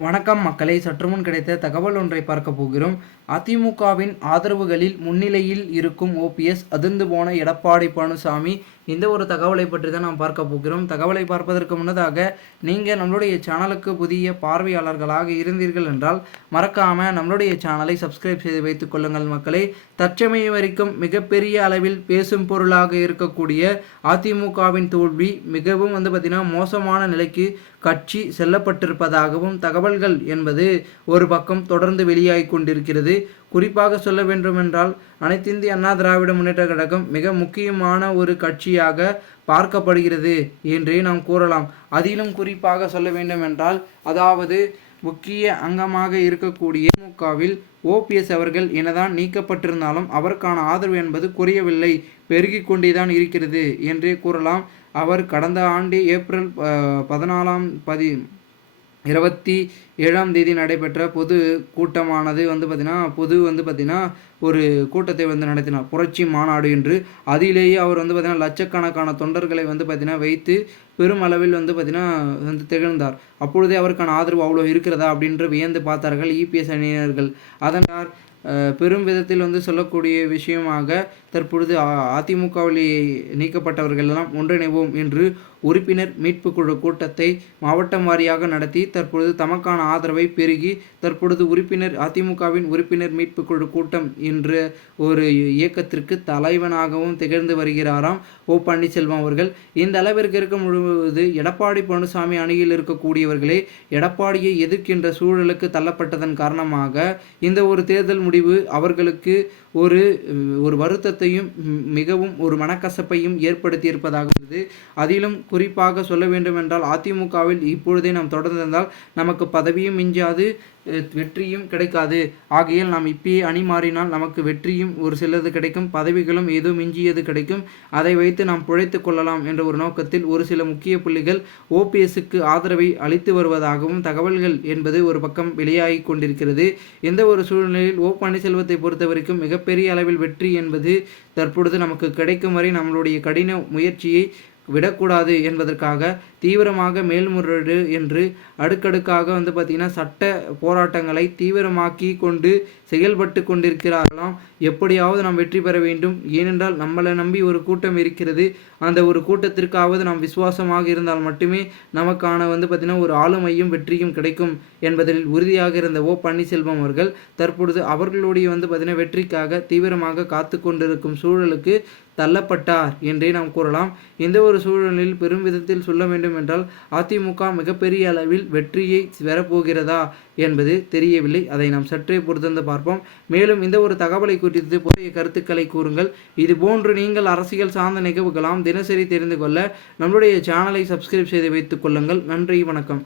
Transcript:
வணக்கம் மக்களை, சற்றுமுன் கிடைத்த தகவல் ஒன்றை பார்க்க போகிறோம். அதிமுகவின் ஆதரவுகளில் முன்னிலையில் இருக்கும் ஓபிஎஸ் அதிர்ந்து போன எடப்பாடி பழனிசாமி, இந்த ஒரு தகவலை பற்றி தான் நாம் பார்க்க போகிறோம். தகவலை பார்ப்பதற்கு முன்னதாக நீங்கள் நம்மளுடைய சேனலுக்கு புதிய பார்வையாளர்களாக இருந்தீர்கள் என்றால் மறக்காமல் நம்மளுடைய சேனலை சப்ஸ்கிரைப் செய்து வைத்துக் கொள்ளுங்கள் மக்களை. தற்சமயம் வரைக்கும் மிகப்பெரிய அளவில் பேசும் பொருளாக இருக்கக்கூடிய அதிமுகவின் தோல்வி மிகவும் பார்த்திங்கன்னா மோசமான நிலைக்கு கட்சி செல்லப்பட்டிருப்பதாகவும் தகவல்கள் என்பது ஒரு பக்கம் தொடர்ந்து வெளியாகி கொண்டிருக்கிறது. குறிப்பாக சொல்ல வேண்டுமென்றால் அனைத்திந்திய அண்ணா திராவிட முன்னேற்ற கழகம் மிக முக்கியமான ஒரு கட்சியாக பார்க்கப்படுகிறது என்றே நாம் கூறலாம். அதிலும் குறிப்பாக சொல்ல வேண்டுமென்றால் அதாவது முக்கிய அங்கமாக இருக்கக்கூடிய திமுகவில் ஓபிஎஸ் அவர்கள் என்னதான் நீக்கப்பட்டிருந்தாலும் அவருக்கான ஆதரவு என்பது குறையவில்லை, பெருகி கொண்டேதான் இருக்கிறது என்றே கூறலாம். அவர் கடந்த ஆண்டு ஏப்ரல் 27 நடைபெற்ற பொது கூட்டமானது பார்த்திங்கன்னா ஒரு கூட்டத்தை நடத்தினார், புரட்சி மாநாடு என்று. அதிலேயே அவர் பார்த்திங்கன்னா லட்சக்கணக்கான தொண்டர்களை பார்த்திங்கன்னா வைத்து பெரும் அளவில் திகழ்ந்தார். அப்பொழுதே அவருக்கான ஆதரவு அவ்வளோ இருக்கிறதா அப்படின்று வியந்து பார்த்தார்கள் இபிஎஸ் அணியினர்கள். அதனால் பெரும் விதத்தில் சொல்லக்கூடிய விஷயமாக தற்பொழுது அதிமுகவில் நீக்கப்பட்டவர்கள் எல்லாம் ஒன்றிணைவோம் என்று உறுப்பினர் மீட்பு குழு கூட்டத்தை மாவட்டம் வாரியாக நடத்தி தற்பொழுது தமக்கான ஆதரவை பெருகி தற்பொழுது அதிமுகவின் உறுப்பினர் மீட்பு குழு கூட்டம் என்ற ஒரு இயக்கத்திற்கு தலைவனாகவும் திகழ்ந்து வருகிறாராம் ஓ பன்னீர்செல்வம் அவர்கள். இந்த அளவிற்கு இருக்கும் பொழுது எடப்பாடி பழனிசாமி அணியில் இருக்கக்கூடியவர்களே எடப்பாடியை எதிர்க்கின்ற சூழலுக்கு தள்ளப்பட்டதன் காரணமாக இந்த ஒரு தேர்தல் முடிவு அவர்களுக்கு ஒரு வருத்தத்தையும் மிகவும் ஒரு மனக்கசப்பையும் ஏற்படுத்தியிருப்பதாக. அதிலும் குறிப்பாக சொல்ல வேண்டுமென்றால் அதிமுகவில் இப்பொழுதே நாம் தொடர்ந்திருந்தால் நமக்கு பதவியும் மிஞ்சாது, வெற்றியும் கிடைக்காது. ஆகையால் நாம் இப்பயே அணி மாறினால் நமக்கு வெற்றியும் ஒரு சிலது கிடைக்கும், பதவிகளும் ஏதோ மிஞ்சியது கிடைக்கும், அதை வைத்து நாம் பிழைத்து கொள்ளலாம் என்ற ஒரு நோக்கத்தில் ஒரு சில முக்கிய புள்ளிகள் ஓபிஎஸ்க்கு ஆதரவை அளித்து வருவதாகவும் தகவல்கள் என்பது ஒரு பக்கம் வெளியாகி கொண்டிருக்கிறது. எந்த ஒரு சூழ்நிலையில் ஓ பன்னீர்செல்வத்தை பொறுத்த வரைக்கும் மிகப்பெரிய அளவில் வெற்றி என்பது தற்பொழுது நமக்கு கிடைக்கும் வரை நம்மளுடைய கடின முயற்சியை விடக்கூடாது என்பதற்காக தீவிரமாக மேல்முறையீடு என்று அடுக்கடுக்காக பார்த்திங்கன்னா சட்ட போராட்டங்களை தீவிரமாக்கி கொண்டு செயல்பட்டு கொண்டிருக்கிறார்களாம். எப்படியாவது நாம் வெற்றி பெற வேண்டும், ஏனென்றால் நம்மளை நம்பி ஒரு கூட்டம் இருக்கிறது, அந்த ஒரு கூட்டத்திற்காவது நாம் விசுவாசமாக இருந்தால் மட்டுமே நமக்கான பார்த்திங்கன்னா ஒரு ஆளுமையும் வெற்றியும் கிடைக்கும் என்பதில் உறுதியாக இருந்த ஓ பன்னீர்செல்வம் அவர்கள் தற்பொழுது அவர்களுடைய பார்த்திங்கன்னா வெற்றிக்காக தீவிரமாக காத்து கொண்டிருக்கும் சூழலுக்கு தள்ளப்பட்டார் என்றே நாம் கூறலாம். இந்த ஒரு சூழலில் பெரும் விதத்தில் சொல்ல வேண்டும் என்றால் அதிமுக மிகப்பெரிய அளவில் வெற்றியை பெறப்போகிறதா என்பது தெரியவில்லை. அதை நாம் சற்றே பொறுத்திருந்து பார்ப்போம். மேலும் இந்த ஒரு தகவலை குறித்து புதிய கருத்துக்களை கூறுங்கள். இது போன்று நீங்கள் அரசியல் சார்ந்த நிகழ்வுகளாம் தினசரி தெரிந்து கொள்ள நம்முடைய சேனலை சப்ஸ்கிரைப் செய்து வைத்துக் கொள்ளுங்கள். நன்றி, வணக்கம்.